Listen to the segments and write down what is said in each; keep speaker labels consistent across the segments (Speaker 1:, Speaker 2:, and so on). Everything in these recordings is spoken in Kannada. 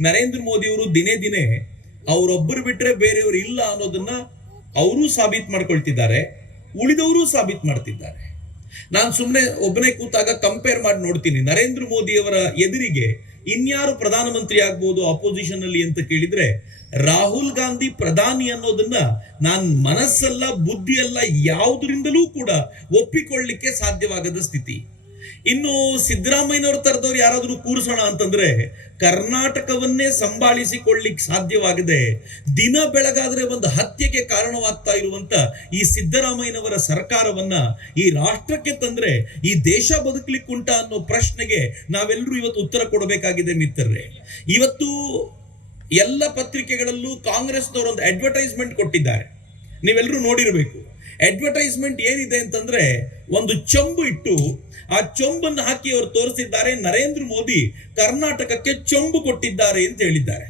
Speaker 1: ನರೇಂದ್ರ ಮೋದಿ ಅವರು ದಿನೇ ದಿನೇ ಅವರೊಬ್ಬರು ಬಿಟ್ರೆ ಬೇರೆಯವರು ಇಲ್ಲ ಅನ್ನೋದನ್ನ ಅವರು ಸಾಬೀತ್ ಮಾಡ್ಕೊಳ್ತಿದ್ದಾರೆ, ಉಳಿದವರು ಸಾಬೀತ್ ಮಾಡ್ತಿದ್ದಾರೆ. ನಾನು ಸುಮ್ಮನೆ ಒಬ್ಬನೇ ಕೂತಾಗ ಕಂಪೇರ್ ಮಾಡಿ ನೋಡ್ತೀನಿ. ನರೇಂದ್ರ ಮೋದಿ ಅವರ ಎದುರಿಗೆ ಇನ್ಯಾರು ಪ್ರಧಾನಮಂತ್ರಿ ಆಗ್ಬೋದು ಅಪೋಸಿಷನ್ ಅಲ್ಲಿ ಅಂತ ಕೇಳಿದ್ರೆ ರಾಹುಲ್ ಗಾಂಧಿ ಪ್ರಧಾನಿ ಅನ್ನೋದನ್ನ ನಾನು ಮನಸ್ಸಲ್ಲ, ಬುದ್ಧಿಯಲ್ಲ ಯಾವುದರಿಂದಲೂ ಕೂಡ ಒಪ್ಪಿಕೊಳ್ಳಲಿಕ್ಕೆ ಸಾಧ್ಯವಾಗದ ಸ್ಥಿತಿ. ಇನ್ನು ಸಿದ್ದರಾಮಯ್ಯನವ್ರ ತರದವ್ರು ಯಾರಾದ್ರೂ ಕೂರಿಸೋಣ ಅಂತಂದ್ರೆ ಕರ್ನಾಟಕವನ್ನೇ ಸಂಭಾಳಿಸಿಕೊಳ್ಳಿಕ್ ಸಾಧ್ಯವಾಗದೆ. ದಿನ ಬೆಳಗಾದ್ರೆ ಒಂದು ಹತ್ಯೆಗೆ ಕಾರಣವಾಗ್ತಾ ಇರುವಂತ ಈ ಸಿದ್ದರಾಮಯ್ಯನವರ ಸರ್ಕಾರವನ್ನ ಈ ರಾಷ್ಟ್ರಕ್ಕೆ ತಂದ್ರೆ ಈ ದೇಶ ಬದುಕಲಿಕ್ಕುಂಟ ಅನ್ನೋ ಪ್ರಶ್ನೆಗೆ ನಾವೆಲ್ಲರೂ ಇವತ್ತು ಉತ್ತರ ಕೊಡಬೇಕಾಗಿದೆ ಮಿತ್ರರೇ. ಇವತ್ತು ಎಲ್ಲ ಪತ್ರಿಕೆಗಳಲ್ಲೂ ಕಾಂಗ್ರೆಸ್ನವರು ಒಂದು ಅಡ್ವರ್ಟೈಸ್ಮೆಂಟ್ ಕೊಟ್ಟಿದ್ದಾರೆ. ನೀವೆಲ್ಲರೂ ನೋಡಿರಬೇಕು. ಅಡ್ವರ್ಟೈಸ್ಮೆಂಟ್ ಏನಿದೆ ಅಂತಂದ್ರೆ ಒಂದು ಚೊಂಬು ಇಟ್ಟು ಆ ಚೊಂಬನ್ನು ಹಾಕಿ ಅವರು ತೋರಿಸಿದ್ದಾರೆ. ನರೇಂದ್ರ ಮೋದಿ ಕರ್ನಾಟಕಕ್ಕೆ ಚೊಂಬು ಕೊಟ್ಟಿದ್ದಾರೆ ಅಂತ ಹೇಳಿದ್ದಾರೆ.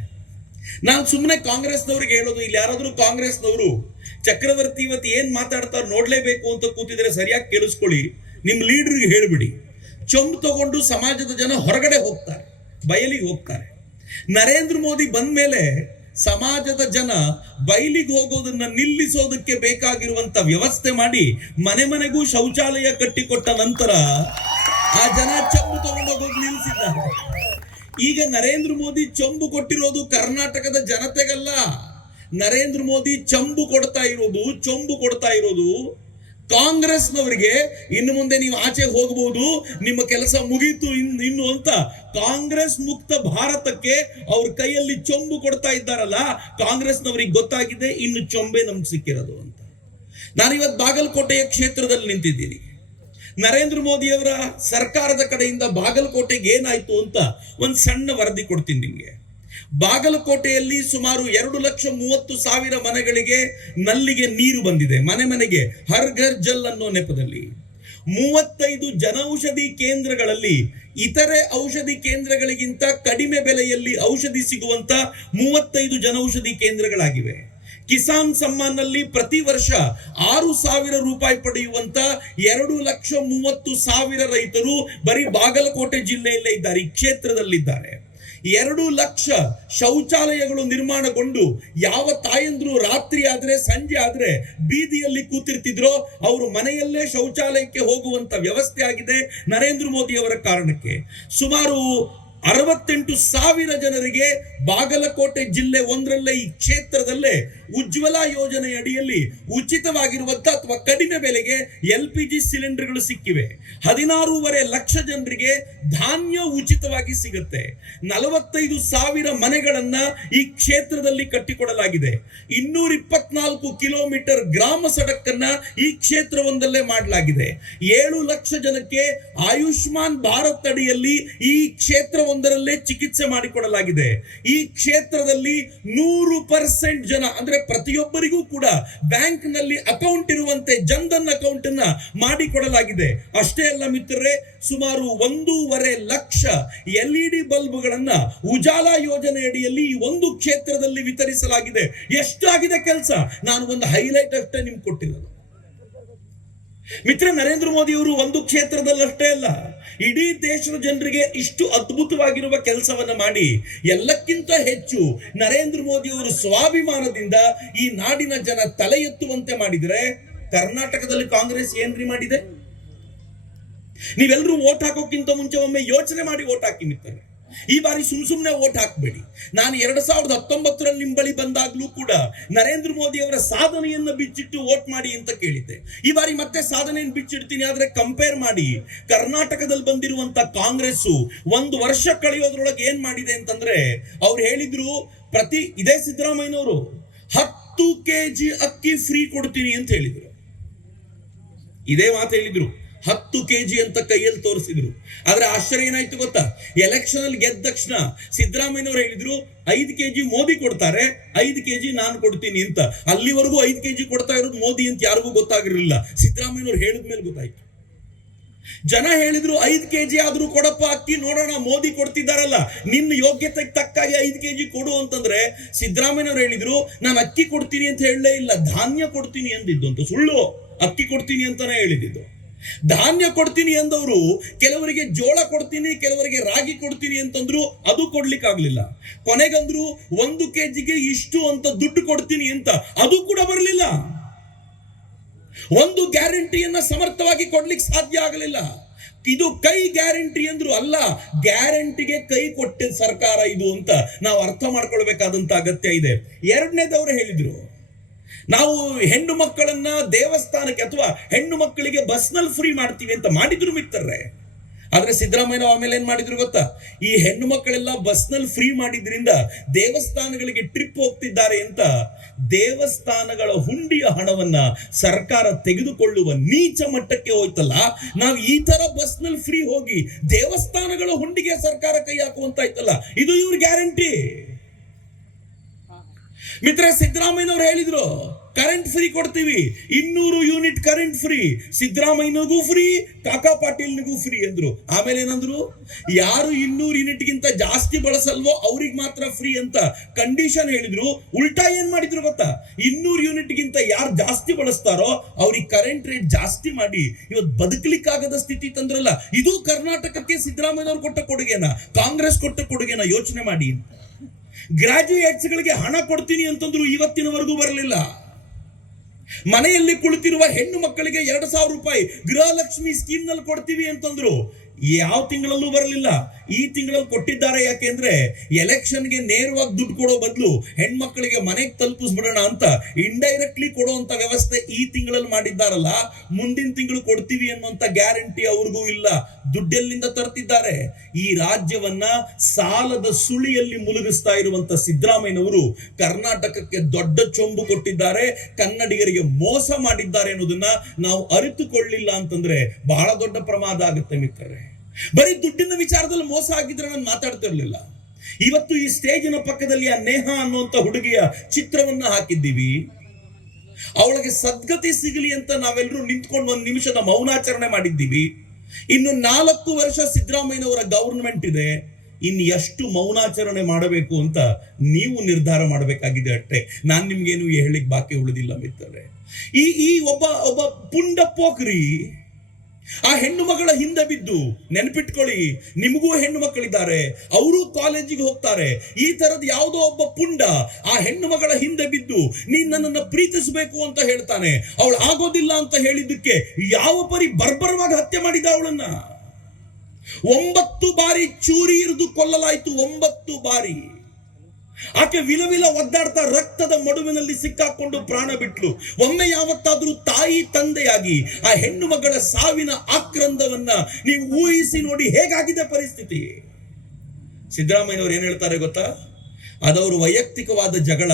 Speaker 1: ನಾನು ಸುಮ್ಮನೆ ಕಾಂಗ್ರೆಸ್ನವ್ರಿಗೆ ಹೇಳೋದು, ಇಲ್ಲಿ ಯಾರಾದರೂ ಕಾಂಗ್ರೆಸ್ನವರು ಚಕ್ರವರ್ತಿ ಇವತ್ತು ಏನ್ ಮಾತಾಡ್ತಾರೆ ನೋಡಲೇಬೇಕು ಅಂತ ಕೂತಿದ್ರೆ ಸರಿಯಾಗಿ ಕೇಳಿಸ್ಕೊಳ್ಳಿ. ನಿಮ್ಮ ಲೀಡರ್ಗೆ ಹೇಳಿಬಿಡಿ. ಚೊಂಬು ತಗೊಂಡು ಸಮಾಜದ ಜನ ಹೊರಗಡೆ ಹೋಗ್ತಾರೆ, ಬಯಲಿಗೆ ಹೋಗ್ತಾರೆ. ನರೇಂದ್ರ ಮೋದಿ ಬಂದ ಮೇಲೆ ಸಮಾಜದ ಜನ ಬಯಲಿಗೆ ಹೋಗೋದನ್ನ ನಿಲ್ಲಿಸೋದಕ್ಕೆ ಬೇಕಾಗಿರುವಂತ ವ್ಯವಸ್ಥೆ ಮಾಡಿ ಮನೆ ಮನೆಗೂ ಶೌಚಾಲಯ ಕಟ್ಟಿಕೊಟ್ಟ ನಂತರ ಆ ಜನ ಚಂಬು ತಗೊಂಡೋಗೋದು ನಿಲ್ಲಿಸಿದ್ದಾರೆ. ಈಗ ನರೇಂದ್ರ ಮೋದಿ ಚಂಬು ಕೊಟ್ಟಿರೋದು ಕರ್ನಾಟಕದ ಜನತೆಗಲ್ಲ. ನರೇಂದ್ರ ಮೋದಿ ಚಂಬು ಕೊಡ್ತಾ ಇರೋದು, ಚೊಂಬು ಕೊಡ್ತಾ ಇರೋದು ಕಾಂಗ್ರೆಸ್ನವರಿಗೆ ಇನ್ನು ಮುಂದೆ ನೀವು ಆಚೆ ಹೋಗಬಹುದು, ನಿಮ್ಮ ಕೆಲಸ ಮುಗೀತು ಇನ್- ಇನ್ನು ಅಂತ. ಕಾಂಗ್ರೆಸ್ ಮುಕ್ತ ಭಾರತಕ್ಕೆ ಅವ್ರ ಕೈಯಲ್ಲಿ ಚೊಂಬು ಕೊಡ್ತಾ ಇದ್ದಾರಲ್ಲ, ಕಾಂಗ್ರೆಸ್ನವರಿಗೆ ಗೊತ್ತಾಗಿದೆ ಇನ್ನು ಚೊಂಬೆ ನಮ್ಗೆ ಸಿಕ್ಕಿರೋದು ಅಂತ. ನಾನು ಇವತ್ತು ಬಾಗಲಕೋಟೆಯ ಕ್ಷೇತ್ರದಲ್ಲಿ ನಿಂತಿದ್ದೀನಿ. ನರೇಂದ್ರ ಮೋದಿ ಅವರ ಸರ್ಕಾರದ ಕಡೆಯಿಂದ ಬಾಗಲಕೋಟೆಗೆ ಏನಾಯ್ತು ಅಂತ ಒಂದು ಸಣ್ಣ ವರದಿ ಕೊಡ್ತೀನಿ ನಿಮಗೆ. ಬಾಗಲಕೋಟೆಯಲ್ಲಿ ಸುಮಾರು ಎರಡು ಲಕ್ಷ ಮೂವತ್ತು ಸಾವಿರ ಮನೆಗಳಿಗೆ ನಲ್ಲಿಗೆ ನೀರು ಬಂದಿದೆ. ಮನೆ ಮನೆಗೆ ಹರ್ ಘರ್ ಜಲ್ ಅನ್ನೋ ನೆಪದಲ್ಲಿ. ಮೂವತ್ತೈದು ಜನೌಷಧಿ ಕೇಂದ್ರಗಳಲ್ಲಿ ಇತರೆ ಔಷಧಿ ಕೇಂದ್ರಗಳಿಗಿಂತ ಕಡಿಮೆ ಬೆಲೆಯಲ್ಲಿ ಔಷಧಿ ಸಿಗುವಂತ ಮೂವತ್ತೈದು ಜನೌಷಧಿ ಕೇಂದ್ರಗಳಾಗಿವೆ. ಕಿಸಾನ್ ಸಮ್ಮಾನ್ನಲ್ಲಿ ಪ್ರತಿ ವರ್ಷ ಆರು ಸಾವಿರ ರೂಪಾಯಿ ಪಡೆಯುವಂತ ಎರಡು ಲಕ್ಷ ಮೂವತ್ತು ಸಾವಿರ ರೈತರು ಬರೀ ಬಾಗಲಕೋಟೆ ಜಿಲ್ಲೆಯಲ್ಲೇ ಇದ್ದಾರೆ, ಈ ಕ್ಷೇತ್ರದಲ್ಲಿದ್ದಾರೆ. ಎರಡು ಲಕ್ಷ ಶೌಚಾಲಯಗಳು ನಿರ್ಮಾಣಗೊಂಡು ಯಾವ ತಾಯಂದ್ರು ರಾತ್ರಿ ಆದ್ರೆ, ಸಂಜೆ ಆದ್ರೆ ಬೀದಿಯಲ್ಲಿ ಕೂತಿರ್ತಿದ್ರೋ ಅವರು ಮನೆಯಲ್ಲೇ ಶೌಚಾಲಯಕ್ಕೆ ಹೋಗುವಂತ ವ್ಯವಸ್ಥೆ ಆಗಿದೆ ನರೇಂದ್ರ ಮೋದಿ ಅವರ ಕಾರಣಕ್ಕೆ. ಸುಮಾರು ಅರವತ್ತೆಂಟು ಸಾವಿರ ಜನರಿಗೆ ಬಾಗಲಕೋಟೆ ಜಿಲ್ಲೆ ಒಂದರಲ್ಲೇ ಈ ಕ್ಷೇತ್ರದಲ್ಲೇ ಉಜ್ವಲ ಯೋಜನೆ ಅಡಿಯಲ್ಲಿ ಉಚಿತವಾಗಿರುವಂತ ಅಥವಾ ಕಡಿಮೆ ಬೆಲೆಗೆ ಎಲ್ ಪಿ ಜಿ ಸಿಲಿಂಡರ್ಗಳು ಸಿಕ್ಕಿವೆ. ಹದಿನಾರೂವರೆ ಲಕ್ಷ ಜನರಿಗೆ ಧಾನ್ಯ ಉಚಿತವಾಗಿ ಸಿಗುತ್ತೆ. ನಲವತ್ತೈದು ಸಾವಿರ ಮನೆಗಳನ್ನ ಈ ಕ್ಷೇತ್ರದಲ್ಲಿ ಕಟ್ಟಿಕೊಡಲಾಗಿದೆ. ಇನ್ನೂರ ಇಪ್ಪತ್ನಾಲ್ಕು ಕಿಲೋಮೀಟರ್ ಗ್ರಾಮ ಸಡಕ್ಕನ್ನ ಈ ಕ್ಷೇತ್ರವೊಂದಲ್ಲೇ ಮಾಡಲಾಗಿದೆ. ಏಳು ಲಕ್ಷ ಜನಕ್ಕೆ ಆಯುಷ್ಮಾನ್ ಭಾರತ್ ಅಡಿಯಲ್ಲಿ ಈ ಕ್ಷೇತ್ರವೊಂದರಲ್ಲೇ ಚಿಕಿತ್ಸೆ ಮಾಡಿಕೊಡಲಾಗಿದೆ. ಈ ಕ್ಷೇತ್ರದಲ್ಲಿ ನೂರು ಪರ್ಸೆಂಟ್ ಜನ, ಅಂದ್ರೆ ಪ್ರತಿಯೊಬ್ಬರಿಗೂ ಕೂಡ ಬ್ಯಾಂಕ್ನಲ್ಲಿ ಅಕೌಂಟ್ ಇರುವಂತೆ ಜನ್ಧನ್ ಅಕೌಂಟ್ ಅನ್ನ ಮಾಡಿಕೊಡಲಾಗಿದೆ. ಅಷ್ಟೇ ಅಲ್ಲ ಮಿತ್ರರೇ, ಸುಮಾರು ಒಂದೂವರೆ ಲಕ್ಷ ಎಲ್ ಇ ಡಿ ಬಲ್ಬ್ಗಳನ್ನ ಉಜಾಲ ಯೋಜನೆ ಅಡಿಯಲ್ಲಿ ಈ ಒಂದು ಕ್ಷೇತ್ರದಲ್ಲಿ ವಿತರಿಸಲಾಗಿದೆ. ಎಷ್ಟಾಗಿದೆ ಕೆಲಸ? ನಾನು ಒಂದು ಹೈಲೈಟ್ ಅಷ್ಟೇ ನಿಮ್ಗೆ ಕೊಟ್ಟಿರೋದು. ಮಿತ್ರ ನರೇಂದ್ರ ಮೋದಿ ಅವರು ಒಂದು ಕ್ಷೇತ್ರದಲ್ಲಷ್ಟೇ ಅಲ್ಲ, ಇಡೀ ದೇಶದ ಜನರಿಗೆ ಇಷ್ಟು ಅದ್ಭುತವಾಗಿರುವ ಕೆಲಸವನ್ನ ಮಾಡಿ, ಎಲ್ಲಕ್ಕಿಂತ ಹೆಚ್ಚು ನರೇಂದ್ರ ಮೋದಿ ಅವರು ಸ್ವಾಭಿಮಾನದಿಂದ ಈ ನಾಡಿನ ಜನ ತಲೆ ಎತ್ತುವಂತೆ ಮಾಡಿದರೆ ಕರ್ನಾಟಕದಲ್ಲಿ ಕಾಂಗ್ರೆಸ್ ಏನ್ರಿ ಮಾಡಿದೆ? ನೀವೆಲ್ಲರೂ ಓಟ್ ಹಾಕೋಕ್ಕಿಂತ ಮುಂಚೆ ಒಮ್ಮೆ ಯೋಚನೆ ಮಾಡಿ ಓಟ್ ಹಾಕಿ ಮಿತ್ರರೆ. ಈ ಬಾರಿ ಸುಮ್ ಸುಮ್ನೆ ಓಟ್ ಹಾಕ್ಬೇಡಿ. ನಾನು ಎರಡ್ ಸಾವಿರದ ಹತ್ತೊಂಬತ್ತರಲ್ಲಿ ನಿಮ್ಮ ಬಳಿ ಬಂದಾಗ್ಲೂ ಕೂಡ ನರೇಂದ್ರ ಮೋದಿ ಅವರ ಸಾಧನೆಯನ್ನ ಬಿಚ್ಚಿಟ್ಟು ಓಟ್ ಮಾಡಿ ಅಂತ ಕೇಳಿದ್ದೆ. ಈ ಬಾರಿ ಮತ್ತೆ ಸಾಧನೆಯನ್ನು ಬಿಚ್ಚಿಡ್ತೀನಿ, ಆದ್ರೆ ಕಂಪೇರ್ ಮಾಡಿ. ಕರ್ನಾಟಕದಲ್ಲಿ ಬಂದಿರುವಂತ ಕಾಂಗ್ರೆಸ್ ಒಂದು ವರ್ಷ ಕಳೆಯೋದ್ರೊಳಗೆ ಏನ್ ಮಾಡಿದೆ ಅಂತಂದ್ರೆ, ಅವ್ರು ಹೇಳಿದ್ರು, ಪ್ರತಿ ಇದೇ ಸಿದ್ದರಾಮಯ್ಯನವರು ಹತ್ತು ಕೆಜಿ ಅಕ್ಕಿ ಫ್ರೀ ಕೊಡ್ತೀನಿ ಅಂತ ಹೇಳಿದ್ರು. ಇದೇ ಮಾತು ಹೇಳಿದ್ರು. ಹತ್ತು ಕೆಜಿ ಅಂತ ಕೈಯಲ್ಲಿ ತೋರಿಸಿದ್ರು. ಆದ್ರೆ ಆಶ್ಚರ್ಯ ಏನಾಯ್ತು ಗೊತ್ತಾ? ಎಲೆಕ್ಷನ್ ಅಲ್ಲಿ ಗೆದ್ದ ತಕ್ಷಣ ಸಿದ್ದರಾಮಯ್ಯನವರು ಹೇಳಿದ್ರು, ಐದು ಕೆಜಿ ಮೋದಿ ಕೊಡ್ತಾರೆ, ಐದು ಕೆಜಿ ನಾನು ಕೊಡ್ತೀನಿ ಅಂತ. ಅಲ್ಲಿವರೆಗೂ ಐದು ಕೆಜಿ ಕೊಡ್ತಾ ಇರೋದು ಮೋದಿ ಅಂತ ಯಾರಿಗೂ ಗೊತ್ತಾಗಿರಲಿಲ್ಲ. ಸಿದ್ದರಾಮಯ್ಯನವರು ಹೇಳಿದ್ಮೇಲೆ ಗೊತ್ತಾಯ್ತು. ಜನ ಹೇಳಿದ್ರು, ಐದು ಕೆಜಿ ಆದ್ರೂ ಕೊಡಪ್ಪ ಅಕ್ಕಿ, ನೋಡೋಣ, ಮೋದಿ ಕೊಡ್ತಿದ್ದಾರಲ್ಲ. ನಿನ್ನ ಯೋಗ್ಯತೆಗೆ ತಕ್ಕಾಗಿ ಐದು ಕೆಜಿ ಕೊಡು ಅಂತಂದ್ರೆ ಸಿದ್ದರಾಮಯ್ಯನವರು ಹೇಳಿದ್ರು, ನಾನು ಅಕ್ಕಿ ಕೊಡ್ತೀನಿ ಅಂತ ಹೇಳಲೇ ಇಲ್ಲ, ಧಾನ್ಯ ಕೊಡ್ತೀನಿ ಅಂದಿದ್ದು ಸುಳ್ಳು. ಅಕ್ಕಿ ಕೊಡ್ತೀನಿ ಅಂತಾನೆ ಹೇಳಿದ್ದು. ಧಾನ್ಯ ಕೊಡ್ತೀನಿ ಅಂದವರು, ಕೆಲವರಿಗೆ ಜೋಳ ಕೊಡ್ತೀನಿ, ಕೆಲವರಿಗೆ ರಾಗಿ ಕೊಡ್ತೀನಿ ಅಂತಂದ್ರು ಅದು ಕೊಡ್ಲಿಕ್ಕಾಗ್ಲಿಲ್ಲ. ಕೊನೆಗಂದ್ರು ಒಂದು ಕೆಜಿಗೆ ಇಷ್ಟು ಅಂತ ದುಡ್ಡು ಕೊಡ್ತೀನಿ ಅಂತ ಅದು ಕೂಡ ಬರಲಿಲ್ಲ. ಒಂದು ಗ್ಯಾರಂಟಿಯನ್ನ ಸಮರ್ಥವಾಗಿ ಕೊಡ್ಲಿಕ್ಕೆ ಸಾಧ್ಯ ಆಗಲಿಲ್ಲ. ಇದು ಕೈ ಗ್ಯಾರಂಟಿ ಅಂದ್ರು ಅಲ್ಲ, ಗ್ಯಾರಂಟಿಗೆ ಕೈ ಕೊಟ್ಟಿದ್ದ ಸರ್ಕಾರ ಇದು ಅಂತ ನಾವು ಅರ್ಥ ಮಾಡ್ಕೊಳ್ಬೇಕಾದಂತ ಅಗತ್ಯ ಇದೆ. ಎರಡನೇದವರು ಹೇಳಿದ್ರು ನಾವು ಹೆಣ್ಣು ಮಕ್ಕಳನ್ನ ದೇವಸ್ಥಾನಕ್ಕೆ ಅಥವಾ ಹೆಣ್ಣು ಮಕ್ಕಳಿಗೆ ಬಸ್ನಲ್ಲಿ ಫ್ರೀ ಮಾಡ್ತೀವಿ ಅಂತ ಮಾಡಿದ್ರು ಮಿತ್ರರೇ. ಆದ್ರೆ ಸಿದ್ದರಾಮಯ್ಯ ಆಮೇಲೆ ಏನ್ ಮಾಡಿದ್ರು ಗೊತ್ತಾ? ಈ ಹೆಣ್ಣು ಮಕ್ಕಳೆಲ್ಲ ಬಸ್ನಲ್ಲಿ ಫ್ರೀ ಮಾಡಿದ್ರಿಂದ ದೇವಸ್ಥಾನಗಳಿಗೆ ಟ್ರಿಪ್ ಹೋಗ್ತಿದ್ದಾರೆ ಅಂತ ದೇವಸ್ಥಾನಗಳ ಹುಂಡಿಯ ಹಣವನ್ನ ಸರ್ಕಾರ ತೆಗೆದುಕೊಳ್ಳುವ ನೀಚ ಮಟ್ಟಕ್ಕೆ ಹೋಯ್ತಲ್ಲ, ನಾವು ಈ ತರ ಬಸ್ನಲ್ಲಿ ಫ್ರೀ ಹೋಗಿ ದೇವಸ್ಥಾನಗಳ ಹುಂಡಿಗೆ ಸರ್ಕಾರ ಕೈ ಹಾಕುವಂತಾಯ್ತಲ್ಲ? ಇದು ಇವ್ರ ಗ್ಯಾರಂಟಿ. ಮಿತ್ರ ಸಿದ್ದರಾಮಯ್ಯನವ್ರು ಹೇಳಿದ್ರು ಕರೆಂಟ್ ಫ್ರೀ ಕೊಡ್ತೀವಿ, ಇನ್ನೂರು ಯೂನಿಟ್ ಕರೆಂಟ್ ಫ್ರೀ ಸಿದ್ದರಾಮಯ್ಯನಿಗೂ ಫ್ರೀ ಕಾಕಾ ಪಾಟೀಲ್ನಿಗೂ ಫ್ರೀ ಅಂದ್ರು. ಆಮೇಲೆ ಏನಂದ್ರು? ಯಾರು ಇನ್ನೂರು ಯೂನಿಟ್ಗಿಂತ ಜಾಸ್ತಿ ಬಳಸಲ್ವೋ ಅವ್ರಿಗೆ ಮಾತ್ರ ಫ್ರೀ ಅಂತ ಕಂಡೀಷನ್ ಹೇಳಿದ್ರು. ಉಲ್ಟಾ ಏನ್ ಮಾಡಿದ್ರು ಗೊತ್ತಾ? ಇನ್ನೂರು ಯೂನಿಟ್ಗಿಂತ ಯಾರು ಜಾಸ್ತಿ ಬಳಸ್ತಾರೋ ಅವ್ರಿಗೆ ಕರೆಂಟ್ ರೇಟ್ ಜಾಸ್ತಿ ಮಾಡಿ ಇವತ್ತು ಬದುಕಲಿಕ್ಕಾಗದ ಸ್ಥಿತಿ ತಂದ್ರಲ್ಲ, ಇದು ಕರ್ನಾಟಕಕ್ಕೆ ಸಿದ್ದರಾಮಯ್ಯನವ್ರು ಕೊಟ್ಟ ಕೊಡುಗೆನ? ಕಾಂಗ್ರೆಸ್ ಕೊಟ್ಟ ಕೊಡುಗೆನ? ಯೋಚನೆ ಮಾಡಿ ಗ್ರಾಜುಯೇಟ್ಸ್ ಗಳಿಗೆ ಹಣ ಕೊಡ್ತೀನಿ ಅಂತಂದ್ರು ಇವತ್ತಿನವರೆಗೂ ಬರಲಿಲ್ಲ. ಮನೆಯಲ್ಲಿ ಕುಳಿತಿರುವ ಹೆಣ್ಣು ಮಕ್ಕಳಿಗೆ ಎರಡು ಸಾವಿರ ರೂಪಾಯಿ ಗೃಹಲಕ್ಷ್ಮಿ ಸ್ಕೀಮ್ನಲ್ಲಿ ಕೊಡ್ತೀವಿ ಅಂತಂದ್ರು. ಯಾವ ತಿಂಗಳಲ್ಲೂ ಬರಲಿಲ್ಲ. ಈ ತಿಂಗಳಲ್ಲಿ ಕೊಟ್ಟಿದ್ದಾರೆ ಯಾಕೆಂದ್ರೆ ಎಲೆಕ್ಷನ್ಗೆ ನೇರವಾಗಿ ದುಡ್ಡು ಕೊಡೋ ಬದಲು ಹೆಣ್ಮಕ್ಳಿಗೆ ಮನೆಗೆ ತಲುಪಿಸ್ಬಿಡೋಣ ಅಂತ ಇಂಡೈರೆಕ್ಟ್ಲಿ ಕೊಡುವಂತ ವ್ಯವಸ್ಥೆ ಈ ತಿಂಗಳಲ್ಲಿ ಮಾಡಿದ್ದಾರಲ್ಲ. ಮುಂದಿನ ತಿಂಗಳು ಕೊಡ್ತೀವಿ ಅನ್ನುವಂತ ಗ್ಯಾರಂಟಿ ಅವ್ರಿಗೂ ಇಲ್ಲ. ದುಡ್ಡೆಲ್ಲಿಂದ ತರ್ತಿದ್ದಾರೆ. ಈ ರಾಜ್ಯವನ್ನ ಸಾಲದ ಸುಳಿಯಲ್ಲಿ ಮುಳುಗಿಸ್ತಾ ಇರುವಂತ ಸಿದ್ದರಾಮಯ್ಯನವರು ಕರ್ನಾಟಕಕ್ಕೆ ದೊಡ್ಡ ಚೊಂಬು ಕೊಟ್ಟಿದ್ದಾರೆ. ಕನ್ನಡಿಗರಿಗೆ ಮೋಸ ಮಾಡಿದ್ದಾರೆ ಅನ್ನೋದನ್ನ ನಾವು ಅರಿತುಕೊಳ್ಳಿಲ್ಲ ಅಂತಂದ್ರೆ ಬಹಳ ದೊಡ್ಡ ಪ್ರಮಾದ ಆಗುತ್ತೆ ಮಿತ್ರರೇ. ಬರೀ ದುಡ್ಡಿನ ವಿಚಾರದಲ್ಲಿ ಮೋಸ ಆಗಿದ್ರೆ ನಾನು ಮಾತಾಡ್ತಿರ್ಲಿಲ್ಲ. ಇವತ್ತು ಈ ಸ್ಟೇಜಿನ ಪಕ್ಕದಲ್ಲಿ ಆ ನೇಹ ಅನ್ನುವಂತ ಹುಡುಗಿಯ ಚಿತ್ರವನ್ನ ಹಾಕಿದ್ದೀವಿ. ಅವಳಿಗೆ ಸದ್ಗತಿ ಸಿಗಲಿ ಅಂತ ನಾವೆಲ್ಲರೂ ನಿಂತ್ಕೊಂಡು ಒಂದು ನಿಮಿಷದ ಮೌನಾಚರಣೆ ಮಾಡಿದ್ದೀವಿ. ಇನ್ನು ನಾಲ್ಕು ವರ್ಷ ಸಿದ್ದರಾಮಯ್ಯನವರ ಗವರ್ಮೆಂಟ್ ಇದೆ. ಇನ್ನು ಎಷ್ಟು ಮೌನಾಚರಣೆ ಮಾಡಬೇಕು ಅಂತ ನೀವು ನಿರ್ಧಾರ ಮಾಡಬೇಕಾಗಿದೆ ಅಷ್ಟೇ. ನಾನು ನಿಮ್ಗೇನು ಹೇಳಿಕ್ ಬಾಕಿ ಉಳಿದಿಲ್ಲ ಮಿತ್ರರೆ. ಈ ಈ ಒಬ್ಬ ಒಬ್ಬ ಪುಂಡ ಪೋಖ್ರಿ ಆ ಹೆಣ್ಣು ಮಗಳ ಹಿಂದೆ ಬಿದ್ದು ನೆನಪಿಟ್ಕೊಳ್ಳಿ, ನಿಮಗೂ ಹೆಣ್ಣು ಮಕ್ಕಳಿದ್ದಾರೆ, ಅವರು ಕಾಲೇಜಿಗೆ ಹೋಗ್ತಾರೆ. ಈ ತರದ ಯಾವುದೋ ಒಬ್ಬ ಪುಂಡ ಆ ಹೆಣ್ಣು ಮಗಳ ಹಿಂದೆ ಬಿದ್ದು ನೀ ನನ್ನನ್ನು ಪ್ರೀತಿಸಬೇಕು ಅಂತ ಹೇಳ್ತಾನೆ. ಅವಳು ಆಗೋದಿಲ್ಲ ಅಂತ ಹೇಳಿದ್ದಕ್ಕೆ ಯಾವ ಪರಿ ಬರ್ಬರವಾಗಿ ಹತ್ಯೆ ಮಾಡಿದ ಅವಳನ್ನ? ಒಂಬತ್ತು ಬಾರಿ ಚೂರಿ ಇರಿದು ಕೊಲ್ಲಲಾಯಿತು, ಒಂಬತ್ತು ಬಾರಿ. ಆಕೆ ವಿಲವಿಲ ಒದ್ದಾಡ್ತಾ ರಕ್ತದ ಮಡುವಿನಲ್ಲಿ ಸಿಕ್ಕಾಕೊಂಡು ಪ್ರಾಣ ಬಿಟ್ಲು. ಒಮ್ಮೆ ಯಾವತ್ತಾದ್ರೂ ತಾಯಿ ತಂದೆಯಾಗಿ ಆ ಹೆಣ್ಣು ಮಗಳ ಸಾವಿನ ಆಕ್ರಂದವನ್ನ ನೀವು ಊಹಿಸಿ ನೋಡಿ ಹೇಗಾಗಿದೆ ಪರಿಸ್ಥಿತಿ? ಸಿದ್ದರಾಮಯ್ಯನವ್ರು ಏನ್ ಹೇಳ್ತಾರೆ ಗೊತ್ತಾ? ಅದವ್ರ ವೈಯಕ್ತಿಕವಾದ ಜಗಳ.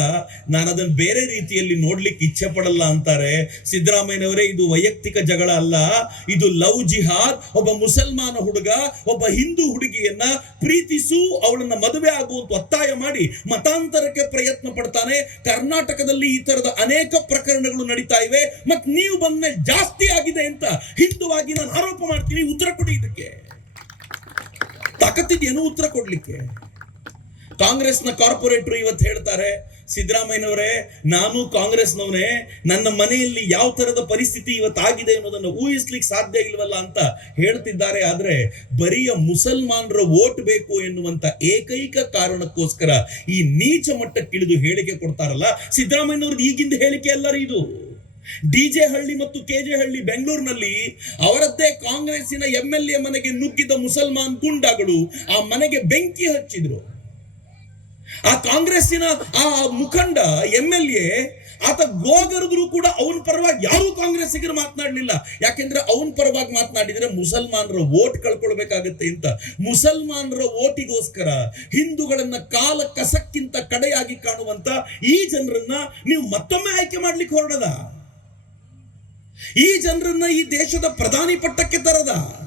Speaker 1: ನಾನು ಅದನ್ನು ಬೇರೆ ರೀತಿಯಲ್ಲಿ ನೋಡ್ಲಿಕ್ಕೆ ಇಚ್ಛೆ ಪಡಲ್ಲ ಅಂತಾರೆ. ಸಿದ್ದರಾಮಯ್ಯನವರೇ ಇದು ವೈಯಕ್ತಿಕ ಜಗಳ ಅಲ್ಲ. ಇದು ಲವ್ ಜಿಹಾದ್. ಒಬ್ಬ ಮುಸಲ್ಮಾನ ಹುಡುಗ, ಒಬ್ಬ ಹಿಂದೂ ಹುಡುಗಿಯನ್ನ ಪ್ರೀತಿಸು, ಅವಳನ್ನ ಮದುವೆ ಆಗುವಂತ ಒತ್ತಾಯ ಮಾಡಿ ಮತಾಂತರಕ್ಕೆ ಪ್ರಯತ್ನ ಪಡ್ತಾನೆ. ಕರ್ನಾಟಕದಲ್ಲಿ ಈ ತರದ ಅನೇಕ ಪ್ರಕರಣಗಳು ನಡೀತಾ ಇವೆ. ಮತ್ ನೀವು ಬಂದ್ಮೇಲೆ ಜಾಸ್ತಿ ಆಗಿದೆ ಅಂತ ಹಿಂದುವಾಗಿ ನಾನು ಆರೋಪ ಮಾಡ್ತೀನಿ, ಉತ್ತರ ಕೊಡಿ ಇದಕ್ಕೆ. ತಾಕತ್ತಿದೇನು ಉತ್ತರ ಕೊಡ್ಲಿಕ್ಕೆ. ಕಾಂಗ್ರೆಸ್ನ ಕಾರ್ಪೊರೇಟರ್ ಇವತ್ತು ಹೇಳ್ತಾರೆ, ಸಿದ್ದರಾಮಯ್ಯನವರೇ, ನಾನು ಕಾಂಗ್ರೆಸ್ನವನೇ, ನನ್ನ ಮನೆಯಲ್ಲಿ ಯಾವ ತರದ ಪರಿಸ್ಥಿತಿ ಇವತ್ತಾಗಿದೆ ಅನ್ನೋದನ್ನು ಊಹಿಸ್ಲಿಕ್ಕೆ ಸಾಧ್ಯ ಇಲ್ವಲ್ಲ ಅಂತ ಹೇಳ್ತಿದ್ದಾರೆ. ಆದ್ರೆ ಬರಿಯ ಮುಸಲ್ಮಾನರ ವೋಟ್ ಬೇಕು ಎನ್ನುವಂತ ಏಕೈಕ ಕಾರಣಕ್ಕೋಸ್ಕರ ಈ ನೀಚ ಮಟ್ಟಕ್ಕಿಳಿದು ಹೇಳಿಕೆ ಕೊಡ್ತಾರಲ್ಲ, ಸಿದ್ದರಾಮಯ್ಯನವ್ರದ್ದು ಈಗಿಂದ ಹೇಳಿಕೆ ಅಲ್ಲ ರೀ ಇದು. ಡಿಜೆ ಹಳ್ಳಿ ಮತ್ತು ಕೆಜೆ ಹಳ್ಳಿ ಬೆಂಗಳೂರಿನಲ್ಲಿ ಅವರದ್ದೇ ಕಾಂಗ್ರೆಸ್ಸಿನ ಎಂ ಎಲ್ ಎ ಮನೆಗೆ ನುಗ್ಗಿದ ಮುಸಲ್ಮಾನ್ ಗುಂಡಾಗಳು ಆ ಮನೆಗೆ ಬೆಂಕಿ ಹಚ್ಚಿದ್ರು. ಆ ಕಾಂಗ್ರೆಸ್ಸಿನ ಆ ಮುಖಂಡ ಎಂ ಎಲ್ ಎ ಆತ ಗೋಗರದ್ರು ಕೂಡ ಅವನ ಪರವಾಗಿ ಯಾರೂ ಕಾಂಗ್ರೆಸ್ಸಿಗರು ಮಾತನಾಡಲಿಲ್ಲ. ಯಾಕೆಂದ್ರೆ ಅವನ ಪರವಾಗಿ ಮಾತನಾಡಿದ್ರೆ ಮುಸಲ್ಮಾನರ ವೋಟ್ ಕಳ್ಕೊಳ್ಬೇಕಾಗತ್ತೆ ಅಂತ. ಮುಸಲ್ಮಾನರ ಓಟಿಗೋಸ್ಕರ ಹಿಂದೂಗಳನ್ನ ಕಾಲ ಕಸಕ್ಕಿಂತ ಕಡೆಯಾಗಿ ಕಾಣುವಂತ ಈ ಜನರನ್ನ ನೀವು ಮತ್ತೊಮ್ಮೆ ಆಯ್ಕೆ ಮಾಡ್ಲಿಕ್ಕೆ ಹೊರಡದ. ಈ ಜನರನ್ನ ಈ ದೇಶದ ಪ್ರಧಾನಿ ಪಟ್ಟಕ್ಕೆ ತರದ.